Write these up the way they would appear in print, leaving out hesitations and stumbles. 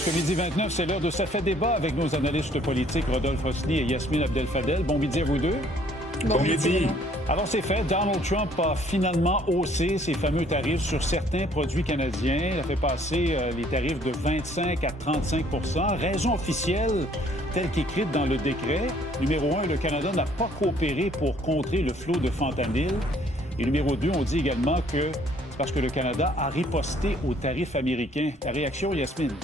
Presque midi 29, c'est l'heure de Ça fait débat avec nos analystes politiques Rodolphe Rosny et Yasmine Abdel-Fadel. Bon midi à vous deux. Bon midi. Alors c'est fait, Donald Trump a finalement haussé ses fameux tarifs sur certains produits canadiens. Il a fait passer les tarifs de 25 à 35 raison officielle telle qu'écrite dans le décret. Numéro 1, le Canada n'a pas coopéré pour contrer le flot de fentanyl. Et numéro 2, on dit également que c'est parce que le Canada a riposté aux tarifs américains. Ta réaction, Yasmine?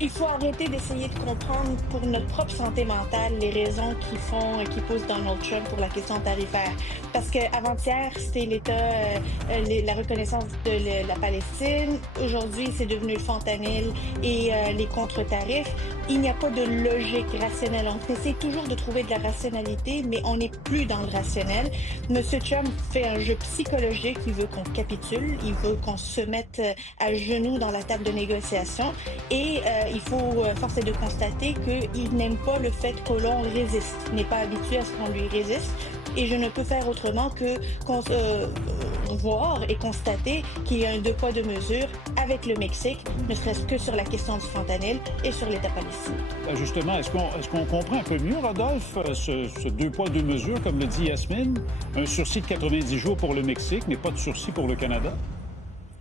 Il faut arrêter d'essayer de comprendre pour notre propre santé mentale les raisons qui poussent Donald Trump pour la question tarifaire. Parce qu'avant-hier, c'était la reconnaissance de la Palestine. Aujourd'hui, c'est devenu le fentanyl et les contre-tarifs. Il n'y a pas de logique rationnelle. On essaie toujours de trouver de la rationalité, mais on n'est plus dans le rationnel. Monsieur Trump fait un jeu psychologique. Il veut qu'on capitule. Il veut qu'on se mette à genoux dans la table de négociation. Et il faut force est de constater qu'il n'aime pas le fait que l'on résiste. Il n'est pas habitué à ce qu'on lui résiste. Et je ne peux faire autrement que voir et constater qu'il y a un deux poids, deux mesures avec le Mexique, ne serait-ce que sur la question du fentanyl et sur l'État palestinien. Justement, est-ce qu'on comprend un peu mieux, Rodolphe, ce deux poids, deux mesures, comme le dit Yasmine? Un sursis de 90 jours pour le Mexique, mais pas de sursis pour le Canada?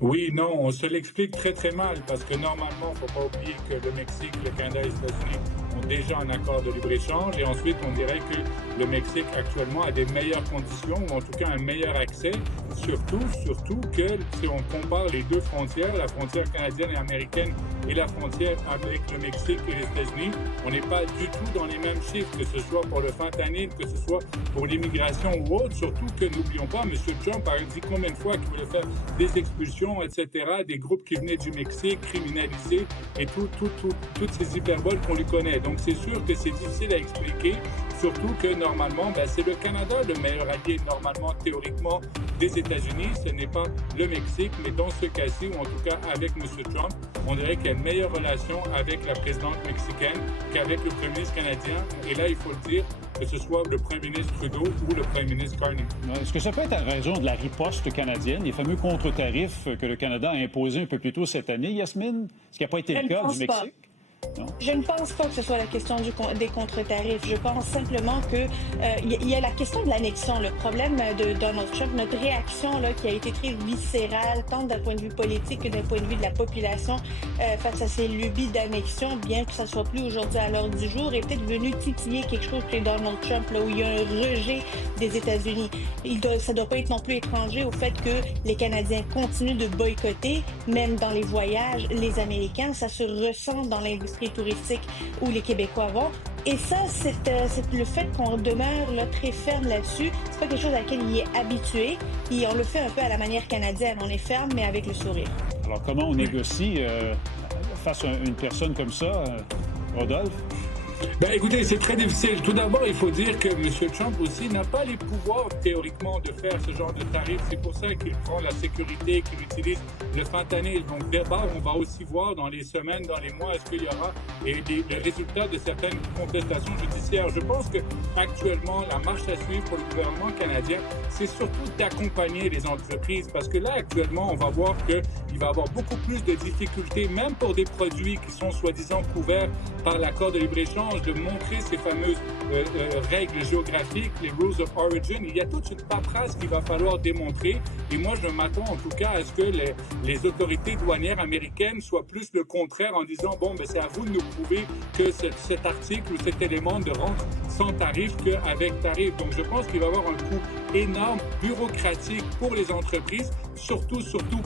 Oui, non, on se l'explique très, très mal parce que normalement, il ne faut pas oublier que le Mexique, le Canada et les États-Unis ont déjà un accord de libre-échange et ensuite, on dirait que le Mexique actuellement a des meilleures conditions ou en tout cas un meilleur accès, surtout que si on compare les deux frontières, la frontière canadienne et américaine et la frontière avec le Mexique et les États-Unis, on n'est pas du tout dans les mêmes chiffres, que ce soit pour le fentanyl, que ce soit pour l'immigration ou autre, surtout que n'oublions pas, M. Trump a dit combien de fois qu'il voulait faire des expulsions, etc., des groupes qui venaient du Mexique, criminalisés, et toutes ces hyperboles qu'on lui connaît. Donc, c'est sûr que c'est difficile à expliquer, surtout que normalement, c'est le Canada le meilleur allié, normalement, théoriquement, des États-Unis. Ce n'est pas le Mexique, mais dans ce cas-ci, ou en tout cas avec M. Trump, on dirait qu'il y a une meilleure relation avec la présidente mexicaine qu'avec le premier ministre canadien. Et là, il faut le dire, que ce soit le premier ministre Trudeau ou le premier ministre Carney. Est-ce que ça peut être en raison de la riposte canadienne, les fameux contre-tarifs que le Canada a imposés un peu plus tôt cette année, Yasmine? Ce qui n'a pas été le cas du Mexique? Non. Je ne pense pas que ce soit la question des contre-tarifs. Je pense simplement que il y a la question de l'annexion. Le problème de Donald Trump, notre réaction là, qui a été très viscérale, tant d'un point de vue politique que d'un point de vue de la population face à ces lubies d'annexion, bien que ça soit plus aujourd'hui à l'ordre du jour, est peut-être venu titiller quelque chose chez Donald Trump, là où il y a un rejet des États-Unis. Ça ne doit pas être non plus étranger au fait que les Canadiens continuent de boycotter, même dans les voyages, les Américains. Ça se ressent dans l'industrie touristique où les Québécois vont. Et ça, c'est le fait qu'on demeure là, très ferme là-dessus. C'est pas quelque chose à laquelle il est habitué. Et on le fait un peu à la manière canadienne. On est ferme, mais avec le sourire. Alors, comment on négocie face à une personne comme ça, Rodolphe? Écoutez, c'est très difficile. Tout d'abord, il faut dire que M. Trump aussi n'a pas les pouvoirs théoriquement de faire ce genre de tarifs. C'est pour ça qu'il prend la sécurité, qu'il utilise le fentanyl. Donc d'abord, on va aussi voir dans les semaines, dans les mois, est-ce qu'il y aura les résultats de certaines contestations judiciaires. Je pense que actuellement, la marche à suivre pour le gouvernement canadien, c'est surtout d'accompagner les entreprises. Parce que là, actuellement, on va voir qu'il va y avoir beaucoup plus de difficultés, même pour des produits qui sont soi-disant couverts par l'accord de libre-échange, de montrer ces fameuses règles géographiques, les Rules of Origin. Il y a toute une paperasse qu'il va falloir démontrer. Et moi, je m'attends en tout cas à ce que les autorités douanières américaines soient plus le contraire en disant, c'est à vous de nous prouver que cet article ou cet élément ne rentre sans tarif qu'avec tarif. Donc, je pense qu'il va y avoir un coût énorme, bureaucratique pour les entreprises, surtout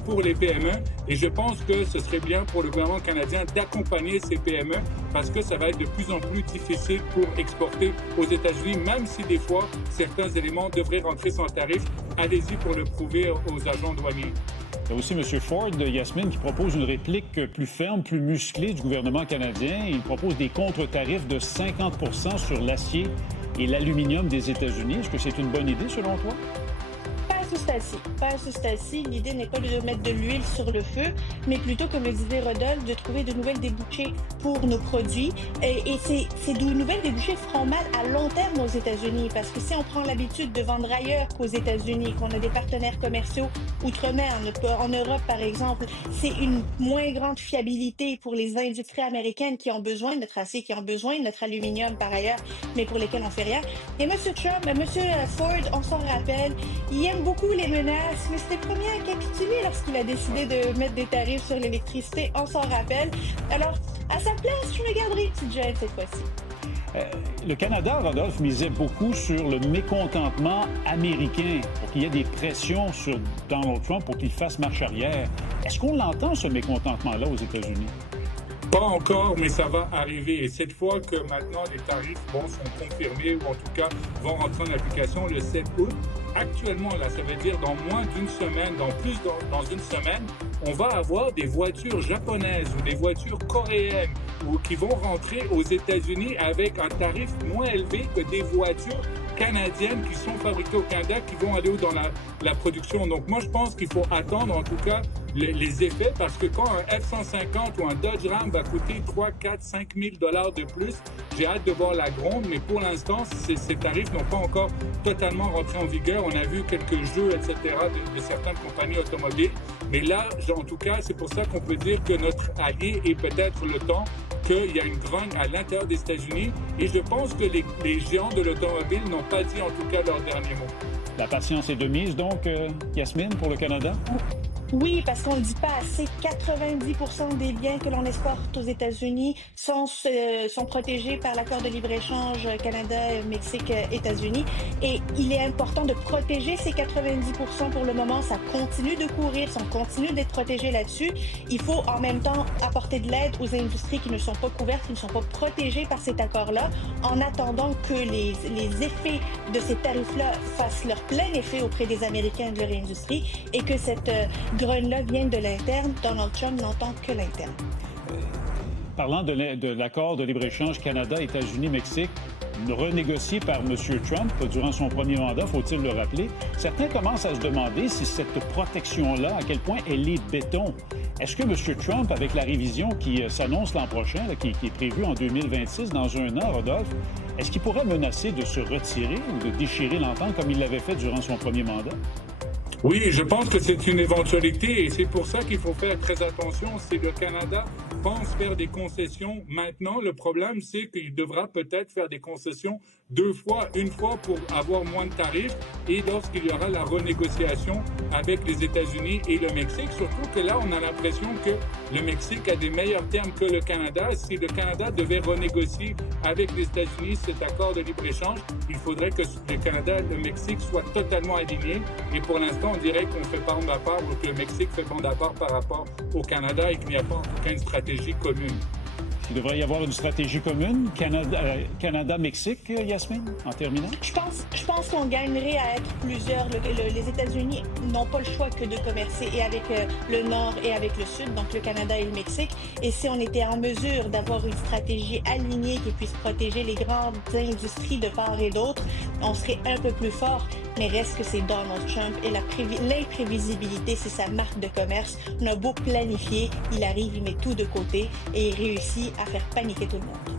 pour les PME. Et je pense que ce serait bien pour le gouvernement canadien d'accompagner ces PME parce que ça va être de plus en plus difficile pour exporter aux États-Unis, même si des fois, certains éléments devraient rentrer sans tarif. Allez-y pour le prouver aux agents douaniers. Il y a aussi M. Ford, Yasmine, qui propose une réplique plus ferme, plus musclée du gouvernement canadien. Il propose des contre-tarifs de 50 sur l'acier et l'aluminium des États-Unis. Est-ce que c'est une bonne idée, selon toi? Pas ce stade-ci. Pas à ce stade-ci. L'idée n'est pas de mettre de l'huile sur le feu, mais plutôt, comme le disait Rodolphe, de trouver de nouvelles débouchés pour nos produits. Et ces nouvelles débouchés feront mal à long terme aux États-Unis, parce que si on prend l'habitude de vendre ailleurs qu'aux États-Unis, qu'on a des partenaires commerciaux outre-mer, en Europe par exemple, c'est une moins grande fiabilité pour les industries américaines qui ont besoin de notre acier, qui ont besoin de notre aluminium par ailleurs, mais pour lesquels on fait rien. Et M. Trump, M. Ford, on s'en rappelle, il aime beaucoup les menaces, mais c'était le premier à capituler lorsqu'il a décidé de mettre des tarifs sur l'électricité, on s'en rappelle. Alors, à sa place, je me garderai une petite gêne cette fois-ci. Le Canada, Rodolphe, misait beaucoup sur le mécontentement américain pour qu'il y ait des pressions sur Donald Trump pour qu'il fasse marche arrière. Est-ce qu'on l'entend, ce mécontentement-là, aux États-Unis? Pas encore, mais ça va arriver. Et cette fois que maintenant les tarifs sont confirmés ou en tout cas vont rentrer en application le 7 août, actuellement, là, ça veut dire dans moins d'une semaine, dans une semaine, on va avoir des voitures japonaises ou des voitures coréennes ou qui vont rentrer aux États-Unis avec un tarif moins élevé que des voitures canadiennes qui sont fabriquées au Canada, qui vont aller dans la production. Donc moi, je pense qu'il faut attendre en tout cas les effets, parce que quand un F-150 ou un Dodge Ram va coûter 3, 4, 5 000 $ de plus, j'ai hâte de voir la gronde, mais pour l'instant, ces tarifs n'ont pas encore totalement rentré en vigueur. On a vu quelques jeux, etc., de certaines compagnies automobiles, mais là, en tout cas, c'est pour ça qu'on peut dire que notre allié est peut-être le temps qu'il y a une grogne à l'intérieur des États-Unis, et je pense que les géants de l'automobile n'ont pas dit en tout cas leur dernier mot. La patience est de mise, donc, Yasmine, pour le Canada? Oui, parce qu'on ne le dit pas assez, 90% des biens que l'on exporte aux États-Unis sont protégés par l'accord de libre-échange Canada, Mexique, États-Unis. Et il est important de protéger ces 90% pour le moment. Ça continue de courir, ça continue d'être protégé là-dessus. Il faut en même temps apporter de l'aide aux industries qui ne sont pas couvertes, qui ne sont pas protégées par cet accord-là, en attendant que les effets de ces tarifs-là fassent leur plein effet auprès des Américains et de leur industrie, et que cette grogne-là vient de l'interne. Donald Trump n'entend que l'interne. Parlant de l'accord de libre-échange Canada-États-Unis-Mexique, renégocié par M. Trump durant son premier mandat, faut-il le rappeler, certains commencent à se demander si cette protection-là, à quel point elle est béton. Est-ce que M. Trump, avec la révision qui s'annonce l'an prochain, qui est prévue en 2026, dans un an, Rodolphe, est-ce qu'il pourrait menacer de se retirer ou de déchirer l'entente comme il l'avait fait durant son premier mandat? Oui, je pense que c'est une éventualité, et c'est pour ça qu'il faut faire très attention. Si le Canada pense faire des concessions maintenant, le problème, c'est qu'il devra peut-être faire des concessions deux fois, une fois pour avoir moins de tarifs, et lorsqu'il y aura la renégociation avec les États-Unis et le Mexique. Surtout que là, on a l'impression que le Mexique a des meilleurs termes que le Canada. Si le Canada devait renégocier avec les États-Unis cet accord de libre-échange, il faudrait que le Canada et le Mexique soient totalement alignés. Et pour l'instant, on dirait qu'on fait bande à part, ou que le Mexique fait bande à part par rapport au Canada, et qu'il n'y a pas en tout cas une stratégie commune. Il devrait y avoir une stratégie commune, Canada-Mexique, Yasmine, en terminant? Je pense qu'on gagnerait à être plusieurs. Les États-Unis n'ont pas le choix que de commercer et avec le Nord et avec le Sud, donc le Canada et le Mexique. Et si on était en mesure d'avoir une stratégie alignée qui puisse protéger les grandes industries de part et d'autre, on serait un peu plus fort. Mais reste que c'est Donald Trump et l'imprévisibilité, c'est sa marque de commerce. On a beau planifier, il arrive, il met tout de côté et il réussit à faire paniquer tout le monde.